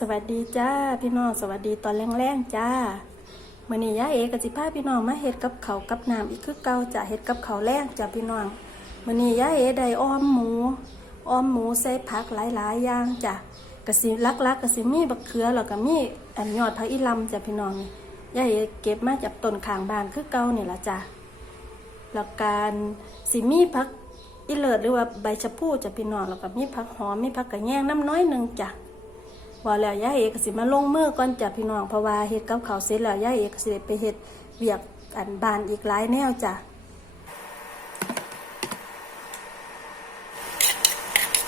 สวัสดีจ้าพี่น้องสวัสดีตอนแรงๆจ้ามื่อนี้ย่าเอกกับสิพาพี่น้องมาเฮ็ดกับเขากับน้ำอีกคือเก่าจะเฮ็ดกับเขาแรงจ้ะพี่น้องมื่อนี้ย่าเอได้อ้อมหมูอ้อมหมูใส่ผักหลายๆอย่างจ้ะกระสิลักๆกระสิมีบักเขือแล้วก็มีอันยอดผักอีลำจ้ะพี่น้องนี่าเอเก็บมาจากต้นขางบานคือเก่านี่ละจ้ะแล้วการสิมีผักอีเลิศหรือว่าใบชะพูจ้ะพี่น้องแล้วก็มีผักหอมมีผักกระแยงน้ำน้อยหนึ่งจ้ะ ว่าแล้วย่าเอกสิมาลงมือก่อนจ้ะพี่น้องเพราะว่าเฮ็ดกับเขาเสร็จแล้วย่าเอกสิได้ไปเฮ็ดเวียกอันบานอีกหลายแนวจ้ะ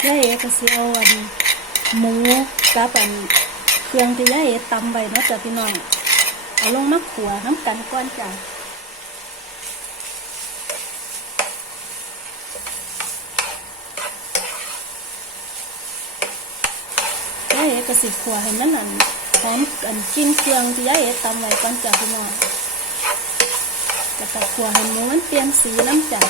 ย่าเอกสิเอาอันหมูกับอันเครื่องที่ย่าเอกตำไว้เนาะจ้ะพี่น้องเอาลงมาขัวน้ำกันก่อนจ้ะย่าเอ ก็สิขัวให้มันอันหอมอันกินเครื่องที่ย่าเอกตำไว้ก่อนจ้ะพี่น้องแล้วก็ขัวให้หมูมันเปลี่ยนสีน้ำจ้ะ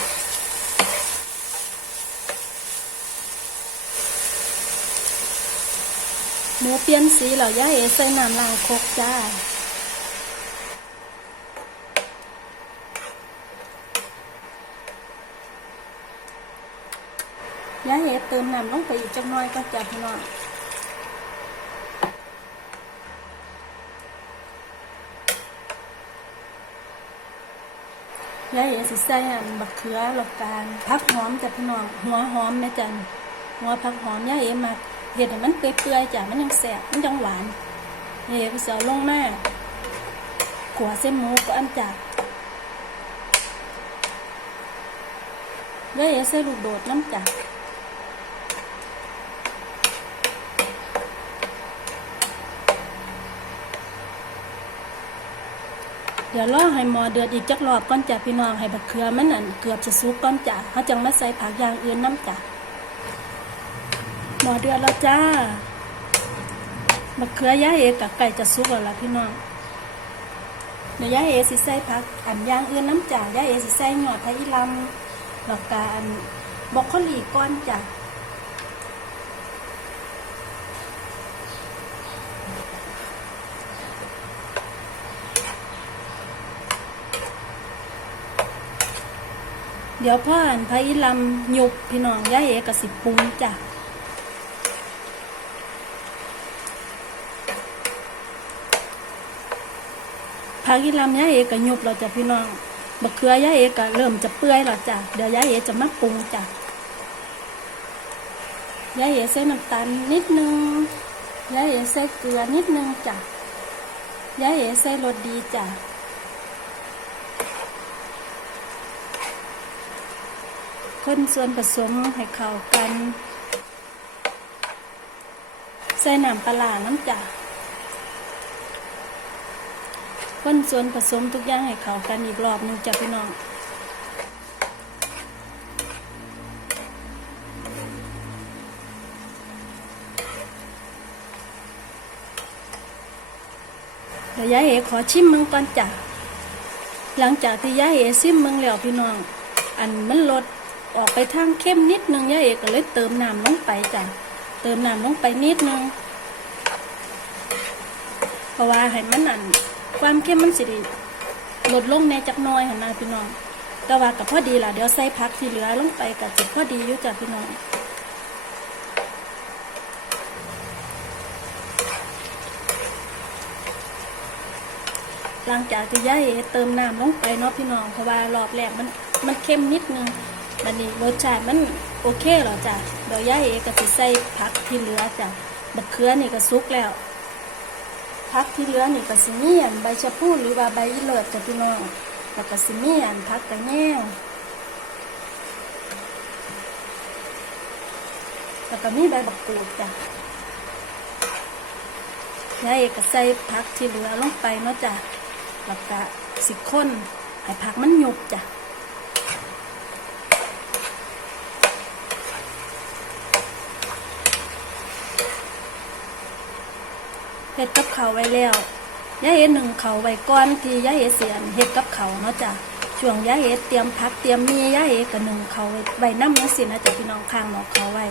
หมูเปลี่ยนสีแล้วย่าเอใส่น้ำล้างครกจ้าย่าเอเติมน้ำลงไปอีกจักน้อยก็จะพี่น้อง ยาเอสิใส่อันบักเขือหลอกการพักหอมจ้ะพี่น้องหัวหอมแม่จันหัวพักหอมย่าเอมาเห็ดให้มันเปื่อยๆจ้ะมันยังแสบมันยังหวานยาเอก็สิเอาลงมาขัวเส้นหมูก็อันจัดยาเอใส่ลูกโดดน้ำจัด ดี๋ยวรอให้หมอเดือดอีกจักรอบก่อนจ้ะพี่น้องให้บักเขือมันนั่นเกือบจะสุกก่อนจ้ะเขาจังมาใส่ผักอย่างอื่นน้ำจ้ะหมอเดือดแล้วจ้าบักเขือย่าเอกับไก่จะสุกแล้วล่ะพี่น้องเดี๋ยวย่าเอสิใส่ผักอันย่างอื่นน้ำจ้ะย่าเอสิใส่หยอดไทยลำแล้วก็อันบอกโคลีก้อนจ้ะ เดี๋ยวพ่ออันพระอิลำยุบพี่น้องย่าเอกสิบปรุงจ้ะพระอิลำย่าเอกยุบเราจะพี่น้องบักเขือย่าเอกเริ่มจะเปื่อยแล้วจ้ะเดี๋ยวย่าเอจะมาปรุงจ้ะย่าเอใส่น้ำตาลนิดนึงย่าเอใส่เกลือนิดนึงจ้ะย่าเอใส่รสดีจ้ะ คนส่วนผสมให้เข้ากัน ใส่น้ำปลาร้าน้ำจ่าคนส่วนผสมทุกอย่างให้เข้ากันอีกรอบนึงจ้ะพี่น้องเดี๋ยวยายเอขอชิมมึงก่อนจ้ะหลังจากที่ยายเอซิมมึงแล้วพี่น้อง อันมันลด ออกไปทางเข้มนิดนึงยาเอก็เลยเติมน้ำลงไปจ้ะเติมน้ำลงไปนิดนึงเพราะว่าให้มันอันความเข้มมันสิดลดลงแน่จักน้อยหันนะพี่น้องแต่ว่ากับพอดีล่ะเดี๋ยวใส่ผักที่เหลือลงไปกับจิพอดีอยู่จ้ะพี่น้องหลังจากที่ย่าเอเติมน้ำลงไปเนาะพี่น้องเพราะว่ารอบแรกมันมันเค็มนิดนึง บัดนี้รสชาติมันโอเคหรอจ้ะเดี๋ยวย่าเอก็สิใส่ผักที่เหลือจ้ะบักเขือนี่ก็สุกแล้วผักที่เหลือนี่ก็สิมีอันใบชะพูหรือว่าใบอีเลิศจ้ะพี่น้องแล้วก็สิมีอันผักกระแยงแล้วก็มีใบบักกูดจ้ะย่าเอก็ใส่ผักที่เหลือลงไปเนาะจ้ะแล้วก็สิค้นให้ผักมันหยุบจ้ะ เฮ็ดกับเขาไว้แล้วยายเอ๋หนึ่งเขาไว้ก่อนที่ยายเอ๋เสียนเฮ็ดกับเขาเนาะจ้ะช่วงยายเอ๋เตรียมผักเตรียมมียายเอ๋กับหนึ่งเขาไว้น้ำยังสินะจ้ะพี่น้องข้างหมอเขาไว้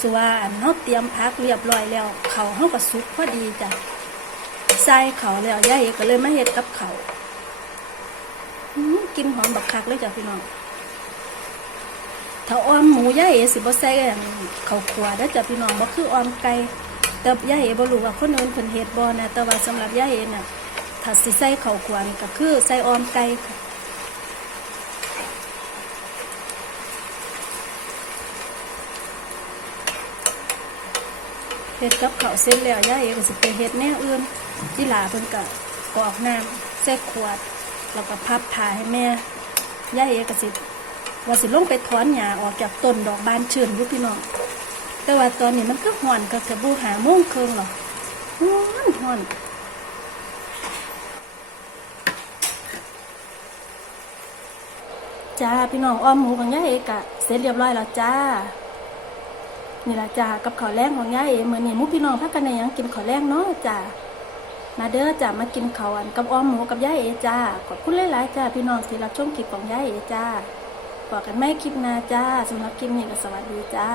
สว่าอันเฮาเตรียมพักเรียบร้อยแล้ว เขาเฮาก็สุกพอดีจ้ะใส่เขาแล้วยายเอก็เลยมาเฮ็ดกับเขาอื้อกินหอมบักคักเลยจ้ะพี่น้องถ้าออมหมูย่าเอสิบ่ใส่อันข้าวคั่วเด้จ้ะพี่น้องบ่คือออมไก่ แต่ย่าเอบ่รู้ว่าคนอื่นเพิ่นเฮ็ดบ่นะแต่ว่าสำหรับย่าเอน่ะถ้าสิใส่ข้าวควนี่ก็คือใส่ออมไก่ค่ะเฮ็ดกับข้าวเสร็จแล้วย่าเอก็สิไปเฮ็ดแนวอื่นที่หลาเพิ่นก็กรอกน้ำใส่ขวด แล้วก็พับผ้าให้แม่ย่าเอก็สิว่าสิลงไปถอนหญ้าออกจากต้นดอกบานชื่นอยู่พี่น้อง แต่ว่าตอนนี้มันก็ห่อนก็กระบูหาโมงครึ่งหรอกห่อนห่อนจ้าพี่น้องอ้อมหมูของย่าเอกะเสร็จเรียบร้อยแล้วจ้านี่ละจ้ากับข้าวแรงของย่าเอเมื่อนี้มุพี่น้องพักกันในยังกินข้าวแรงเนาะจ้ามาเด้อจ้ามากินข้าวอันกับอ้อมหมูกับย่าเอจ้าขอบคุณหลายๆจ้าพี่น้องที่รับชมคลิปของย่าเอจ้าบอกกันไม่คลิปนาจ้าสำหรับคลิปนี้ก็สวัสดีจ้า